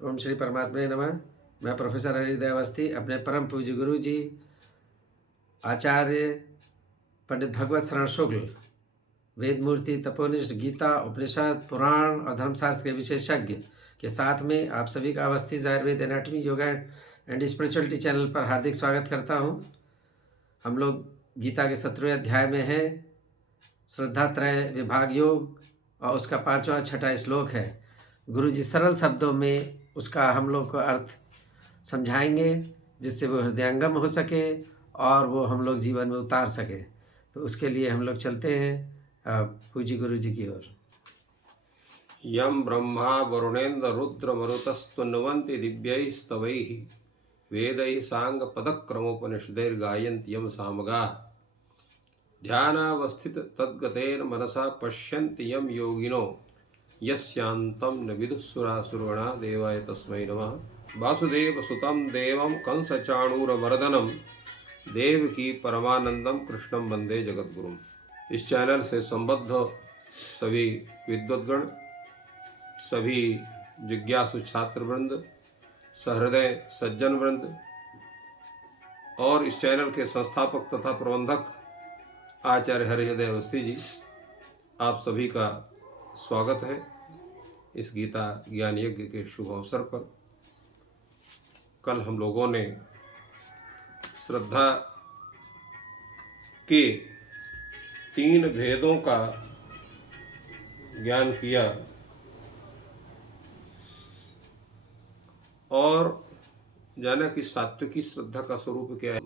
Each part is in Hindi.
ओम श्री परमात्मा नमः। मैं प्रोफेसर हरिदय अवस्थी अपने परम पूज्य गुरु जी आचार्य पंडित भगवत शरण शुक्ल वेद मूर्ति तपोनिष्ठ गीता उपनिषद पुराण और धर्मशास्त्र के विशेषज्ञ के साथ में आप सभी का Awasthi Ayurveda anatomy yoga and spirituality channel पर हार्दिक स्वागत करता हूँ। हम लोग गीता के 17वें अध्याय में हैं, श्रद्धा त्रय विभाग योग, और उसका 5वां 6ठा श्लोक है। गुरु जी सरल शब्दों में उसका हम लोग को अर्थ समझाएंगे जिससे वो हृदयंगम हो सके और वो हम लोग जीवन में उतार सके। तो उसके लिए हम लोग चलते हैं पूज्य गुरु जी की ओर। यम ब्रह्मा वरुणेन्द्र रुद्र मरुतस्तुन्वन्ति दिव्यैः स्तवैः वेदैः सांग पदक्रमोपनिषदैर्गायन्ति यम सामगाः ध्यानावस्थित तद्गतेन मनसा पश्यन्ति यम योगिनो यस्यान्तं न विदुःसुरासुरगणा देवाय तस्मै नमः। वासुदेव सुतं देवं कंसचाणूरमर्दनं देवकी परमानंदम कृष्णं वंदे जगद्गुरुम्। इस चैनल से संबद्ध सभी विद्वद्गण, सभी जिज्ञासु छात्र वृंद, सहृदय सज्जन वृंद और इस चैनल के संस्थापक तथा प्रबंधक आचार्य हरिहृदय अवस्थी जी, आप सभी का स्वागत है इस गीता ज्ञान यज्ञ के शुभ अवसर पर। कल हम लोगों ने श्रद्धा के 3 भेदों का ज्ञान किया और जाना कि सात्विकी श्रद्धा का स्वरूप क्या है,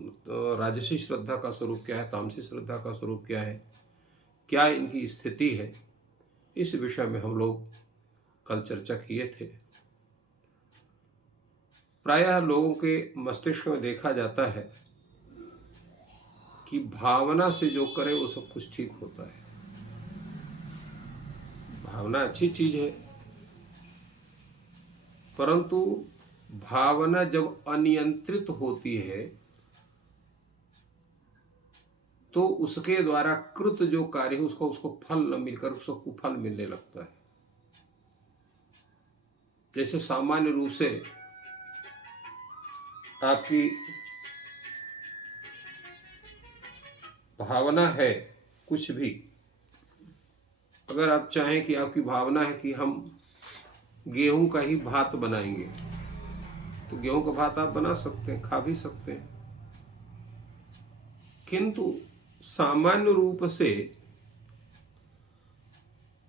राजसी श्रद्धा का स्वरूप क्या है, तामसी श्रद्धा का स्वरूप क्या है, क्या इनकी स्थिति है। इस विषय में हम लोग कल चर्चा किए थे। प्रायः लोगों के मस्तिष्क में देखा जाता है कि भावना से जो करे वो सब कुछ ठीक होता है। भावना अच्छी चीज है, परंतु भावना जब अनियंत्रित होती है तो उसके द्वारा कृत जो कार्य है उसको फल न मिलकर उसको कुफल मिलने लगता है। जैसे सामान्य रूप से आपकी भावना है कुछ भी, अगर आप चाहें कि आपकी भावना है कि हम गेहूं का ही भात बनाएंगे तो गेहूं का भात आप बना सकते हैं, खा भी सकते हैं, किंतु सामान्य रूप से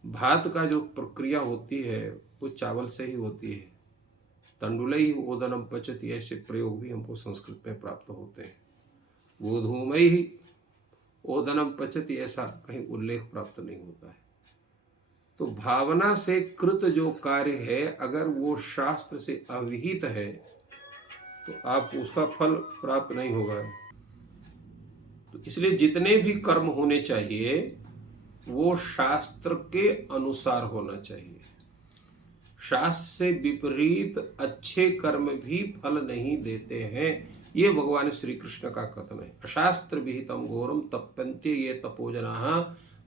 भात का जो प्रक्रिया होती है वो चावल से ही होती है। तंडुलई ओदनम पचति, ऐसे प्रयोग भी हमको संस्कृत में प्राप्त होते हैं। गोधूमई ही ओदनम पचति, ऐसा कहीं उल्लेख प्राप्त नहीं होता है। तो भावना से कृत जो कार्य है अगर वो शास्त्र से अविहित है तो आपको उसका फल प्राप्त नहीं होगा। तो इसलिए जितने भी कर्म होने चाहिए वो शास्त्र के अनुसार होना चाहिए। शास्त्र से विपरीत अच्छे कर्म भी फल नहीं देते हैं, ये भगवान श्री कृष्ण का कथन है। अशास्त्र विहितम घोरम तप्यन्ते ये तपोजनाः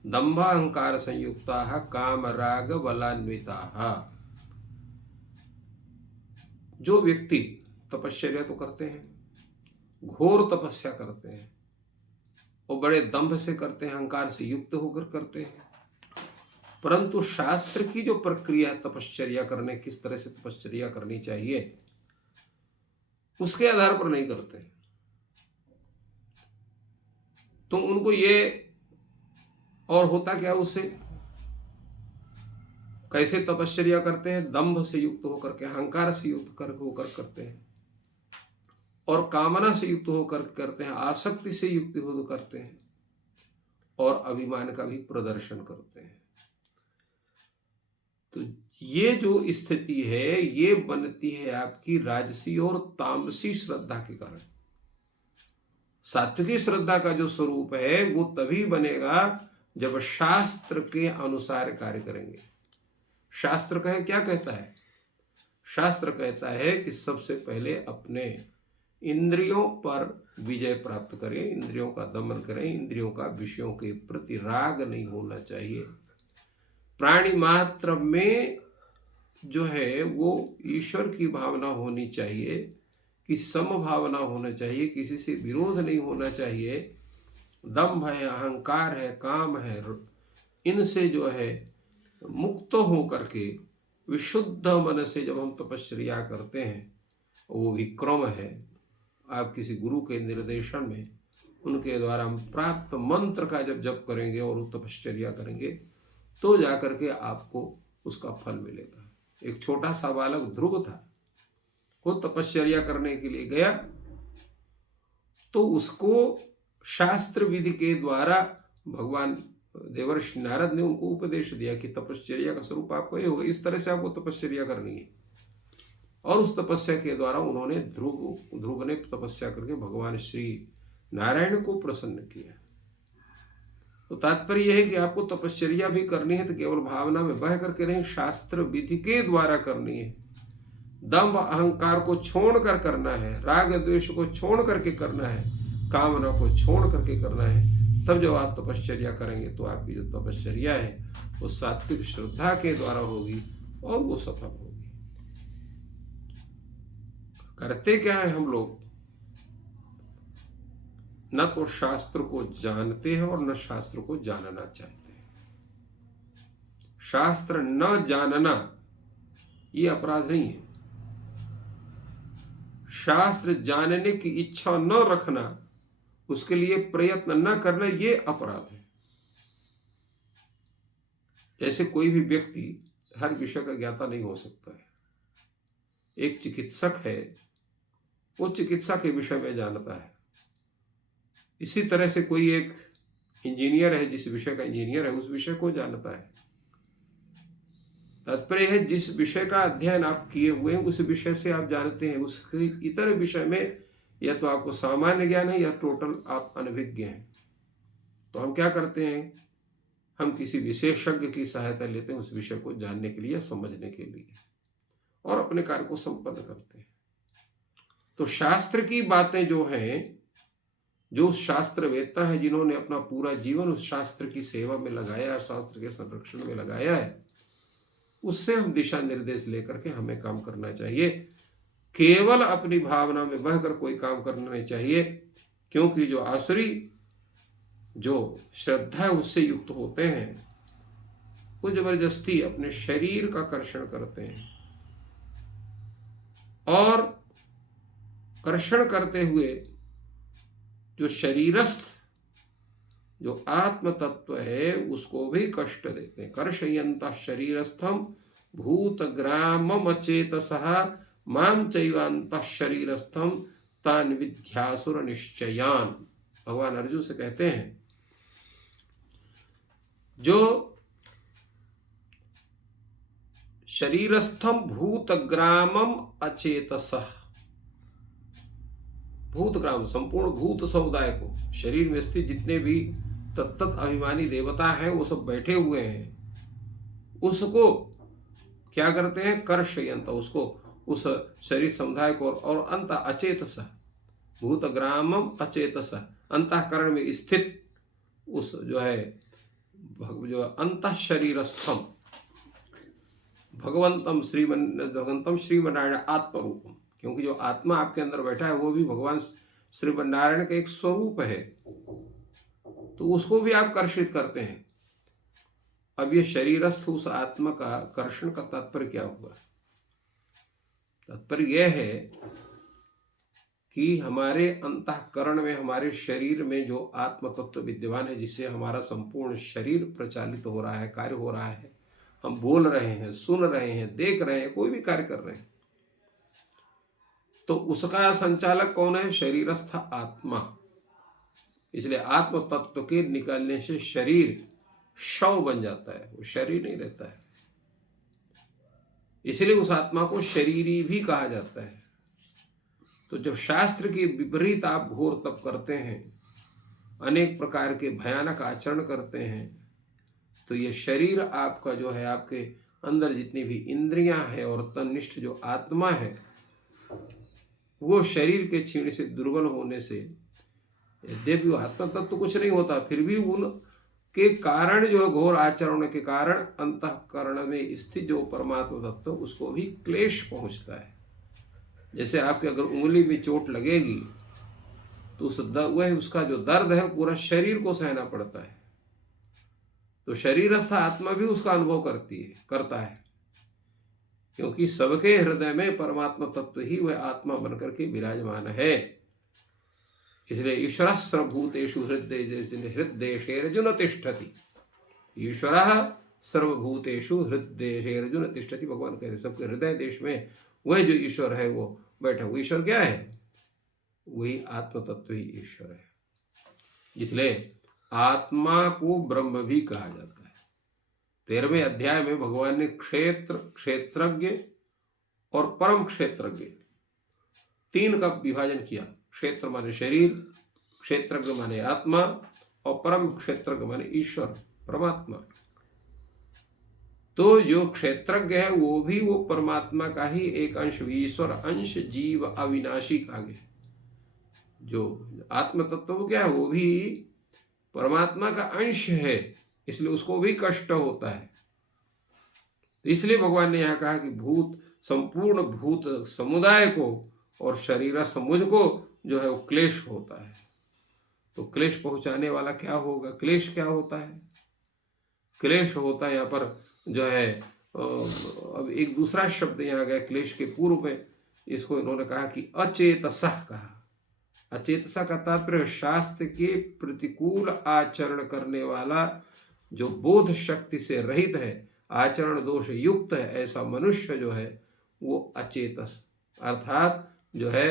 दंभाहंकार संयुक्ताः काम राग बलान्विताः। जो व्यक्ति तपश्चर्या तो करते हैं, घोर तपस्या करते हैं, वो बड़े दंभ से करते हैं, अहंकार से युक्त होकर करते हैं, परंतु शास्त्र की जो प्रक्रिया है तपश्चर्या करने, किस तरह से तपश्चर्या करनी चाहिए, उसके आधार पर नहीं करते, तो उनको ये और होता क्या, उससे कैसे तपश्चर्या करते हैं, दंभ से युक्त होकर के, अहंकार से युक्त होकर करते हैं और कामना से युक्त होकर करते हैं, आसक्ति से युक्त होकर करते हैं और अभिमान का भी प्रदर्शन करते हैं। तो ये जो स्थिति है ये बनती है आपकी राजसी और तामसी श्रद्धा के कारण। सात्विकी श्रद्धा का जो स्वरूप है वो तभी बनेगा जब शास्त्र के अनुसार कार्य करेंगे। शास्त्र क्या कहता है? शास्त्र कहता है कि सबसे पहले अपने इंद्रियों पर विजय प्राप्त करें, इंद्रियों का दमन करें, इंद्रियों का विषयों के प्रति राग नहीं होना चाहिए। प्राणी मात्र में जो है वो ईश्वर की भावना होनी चाहिए, कि समभावना होना चाहिए, किसी से विरोध नहीं होना चाहिए। दंभ है, अहंकार है, काम है, इनसे जो है मुक्त हो करके विशुद्ध मन से जब हम तपश्चर्या करते हैं, वो भी क्रम है, आप किसी गुरु के निर्देशन में उनके द्वारा हम प्राप्त मंत्र का जब जप करेंगे और तपश्चर्या करेंगे तो जाकर के आपको उसका फल मिलेगा। एक छोटा सा बालक ध्रुव था, वो तपश्चर्या करने के लिए गया तो उसको शास्त्र विधि के द्वारा भगवान देवर्षि नारद ने उनको उपदेश दिया कि तपश्चर्या का स्वरूप आपको ये होगा, इस तरह से आपको तपश्चर्या करनी है। और उस तपस्या के द्वारा उन्होंने ध्रुव ने तपस्या करके भगवान श्री नारायण को प्रसन्न किया। तो तात्पर्य यह है कि आपको तपश्चर्या भी करनी है तो केवल भावना में बह करके नहीं, शास्त्र विधि के द्वारा करनी है। दंभ अहंकार को छोड़कर करना है, राग द्वेष को छोड़ करके करना है, कामना को छोड़ करके करना है। तब जब आप तपश्चर्या करेंगे तो आपकी जो तपश्चर्या है वो सात्विक श्रद्धा के द्वारा होगी और वो सफल होगी। करते क्या है हम लोग, न तो शास्त्र को जानते हैं और न शास्त्र को जानना चाहते हैं। शास्त्र न जानना ये अपराध नहीं है, शास्त्र जानने की इच्छा न रखना, उसके लिए प्रयत्न न करना, ये अपराध है। जैसे कोई भी व्यक्ति हर विषय का ज्ञाता नहीं हो सकता है। एक चिकित्सक है, वो चिकित्सा के विषय में जानता है। इसी तरह से कोई एक इंजीनियर है, जिस विषय का इंजीनियर है उस विषय को जानता है। तात्पर्य है जिस विषय का अध्ययन आप किए हुए हैं उस विषय से आप जानते हैं, उसके इतर विषय में या तो आपको सामान्य ज्ञान है या टोटल आप अनभिज्ञ हैं। तो हम क्या करते हैं, हम किसी विशेषज्ञ की सहायता लेते हैं उस विषय को जानने के लिए, समझने के लिए, और अपने कार्य को संपन्न करते हैं। तो शास्त्र की बातें जो हैं, जो शास्त्रवेत्ता है जिन्होंने अपना पूरा जीवन उस शास्त्र की सेवा में लगाया है, शास्त्र के संरक्षण में लगाया है, उससे हम दिशा निर्देश लेकर के हमें काम करना चाहिए। केवल अपनी भावना में बहकर कोई काम करना नहीं चाहिए, क्योंकि जो आसुरी जो श्रद्धा है उससे युक्त होते हैं वो जबरदस्ती अपने शरीर का कर्षण करते हैं, और कर्षण करते हुए जो शरीरस्थ जो आत्म तत्व है उसको भी कष्ट देते हैं। कर्षयन्तः शरीरस्थम भूतग्रामम अचेतसः माम चैवान्तः शरीरस्थम तान विद्यासुर निश्चयान। भगवान अर्जुन से कहते हैं जो शरीरस्थम भूतग्रामम अचेतसः, भूतग्राम संपूर्ण भूत समुदाय को, शरीर में स्थित जितने भी तत्त अभिमानी देवता हैं वो सब बैठे हुए हैं, उसको क्या करते हैं, कर्षयन्त, उसको उस शरीर समुदाय को, और अंत अचेतस, भूतग्रामम अचेतस, अंतःकरण में स्थित उस जो है जो अंत शरीरस्थम भगवंतम श्रीमन्नारायण आत्मरूपम, क्योंकि जो आत्मा आपके अंदर बैठा है वो भी भगवान श्रीमन्नारायण का एक स्वरूप है, तो उसको भी आप कर्षित करते हैं। अब ये शरीरस्थ उस आत्मा का कर्षण का तात्पर्य क्या हुआ? तात्पर्य यह है कि हमारे अंतःकरण में, हमारे शरीर में जो आत्म तत्व विद्यमान है, जिससे हमारा संपूर्ण शरीर प्रचालित हो रहा है, कार्य हो रहा है, हम बोल रहे हैं, सुन रहे हैं, देख रहे हैं, कोई भी कार्य कर रहे हैं, तो उसका संचालक कौन है? शरीरस्थ आत्मा। इसलिए आत्म तत्व के निकलने से शरीर शव बन जाता है, वो शरीर नहीं रहता है। इसलिए उस आत्मा को शरीरी भी कहा जाता है। तो जब शास्त्र के विपरीत आप घोर तप करते हैं, अनेक प्रकार के भयानक आचरण करते हैं, तो ये शरीर आपका जो है, आपके अंदर जितनी भी इंद्रियां हैं और तन्निष्ठ जो आत्मा है, वो शरीर के छीण से दुर्बल होने से, यद्यपि आत्मा तत्व तो कुछ नहीं होता, फिर भी उन के कारण जो है, घोर आचरण के कारण अंतःकरण में स्थित जो परमात्मा तत्व उसको भी क्लेश पहुंचता है। जैसे आपके अगर उंगली में चोट लगेगी तो वह उसका जो दर्द है पूरा शरीर को सहना पड़ता है। तो शरीरस्थ आत्मा भी उसका अनुभव करता है, क्योंकि सबके हृदय में परमात्मा तत्व ही वह आत्मा बनकर के विराजमान है। इसलिए ईश्वर सर्वभूतेषु हृदयेषु तिष्ठति। ईश्वर सर्वभूतेषु हृदयेषु तिष्ठति। भगवान कहते हैं सबके हृदय देश में वह जो ईश्वर है वो बैठा। वो ईश्वर क्या है? वही आत्म तत्व ही ईश्वर है। इसलिए आत्मा को ब्रह्म भी कहा जाता है। 13वें अध्याय में भगवान ने क्षेत्रज्ञ और परम क्षेत्रज्ञ 3 का विभाजन किया। क्षेत्र माने शरीर, क्षेत्रज्ञ माने आत्मा और परम क्षेत्रज्ञ माने ईश्वर परमात्मा। तो जो क्षेत्रज्ञ है वो भी वो परमात्मा का ही एक अंश, ईश्वर अंश, जीव अविनाशी कहा गया। जो आत्म तत्व क्या है? वो भी परमात्मा का अंश है, इसलिए उसको भी कष्ट होता है। इसलिए भगवान ने यहाँ कहा कि संपूर्ण भूत समुदाय को और शरीर समुझ को जो है वो क्लेश होता है। तो क्लेश पहुंचाने वाला क्या होगा? क्लेश क्या होता है? क्लेश होता है यहाँ पर जो है, अब एक दूसरा शब्द यहाँ गया क्लेश के पूर्व में, इसको इन्होंने कहा कि अचेतसः कहा। अचेतसा का तात्पर्य शास्त्र के प्रतिकूल आचरण करने वाला, जो बोध शक्ति से रहित है, आचरण दोष युक्त है, ऐसा मनुष्य जो है वो अचेतस अर्थात जो है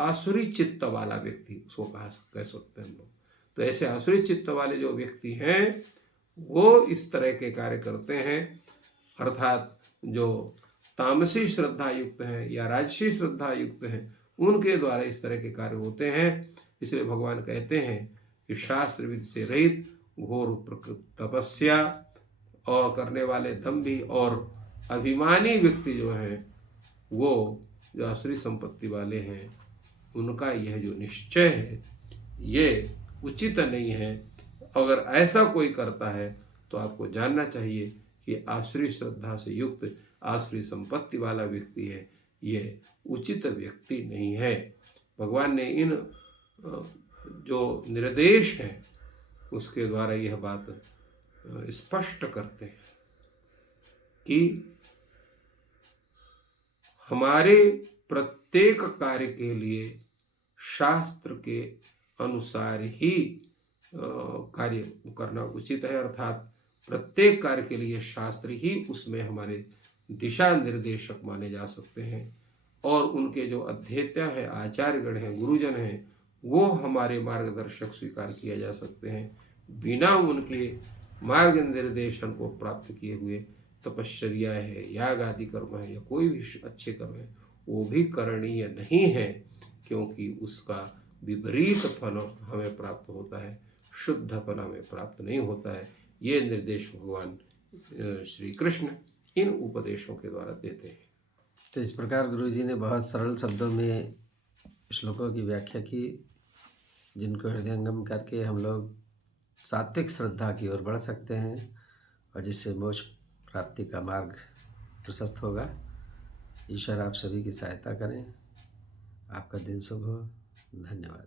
आसुरी चित्त वाला व्यक्ति उसको कह सकते हैं हम लोग। तो ऐसे आसुरी चित्त वाले जो व्यक्ति हैं वो इस तरह के कार्य करते हैं, अर्थात जो तामसी श्रद्धा युक्त हैं या राजसी श्रद्धा युक्त हैं उनके द्वारा इस तरह के कार्य होते हैं। इसलिए भगवान कहते हैं कि शास्त्र विधि से रहित घोर तपस्या और करने वाले दंभी और अभिमानी व्यक्ति जो हैं वो जो आसुरी संपत्ति वाले हैं उनका यह जो निश्चय है ये उचित नहीं है। अगर ऐसा कोई करता है तो आपको जानना चाहिए कि आसुरी श्रद्धा से युक्त आसुरी संपत्ति वाला व्यक्ति है, ये उचित व्यक्ति नहीं है। भगवान ने इन जो निर्देश हैं उसके द्वारा यह बात स्पष्ट करते हैं कि हमारे प्रत्येक कार्य के लिए शास्त्र के अनुसार ही कार्य करना उचित है, अर्थात प्रत्येक कार्य के लिए शास्त्र ही उसमें हमारे दिशा निर्देशक माने जा सकते हैं और उनके जो अध्येता है, आचार्यगण हैं, गुरुजन हैं, वो हमारे मार्गदर्शक स्वीकार किए जा सकते हैं। बिना उनके मार्ग निर्देशन को प्राप्त किए हुए तपश्चर्या है, याग आदि कर्म है या कोई भी अच्छे कर्म है वो भी करणीय नहीं है, क्योंकि उसका विपरीत फल हमें प्राप्त होता है, शुद्ध फल हमें प्राप्त नहीं होता है। ये निर्देश भगवान श्री कृष्ण इन उपदेशों के द्वारा देते हैं। तो इस प्रकार गुरुजी ने बहुत सरल शब्दों में श्लोकों की व्याख्या की, जिनको हृदयंगम करके हम लोग सात्विक श्रद्धा की ओर बढ़ सकते हैं और जिससे मोक्ष प्राप्ति का मार्ग प्रशस्त होगा। ईश्वर आप सभी की सहायता करें। आपका दिन शुभ हो। धन्यवाद।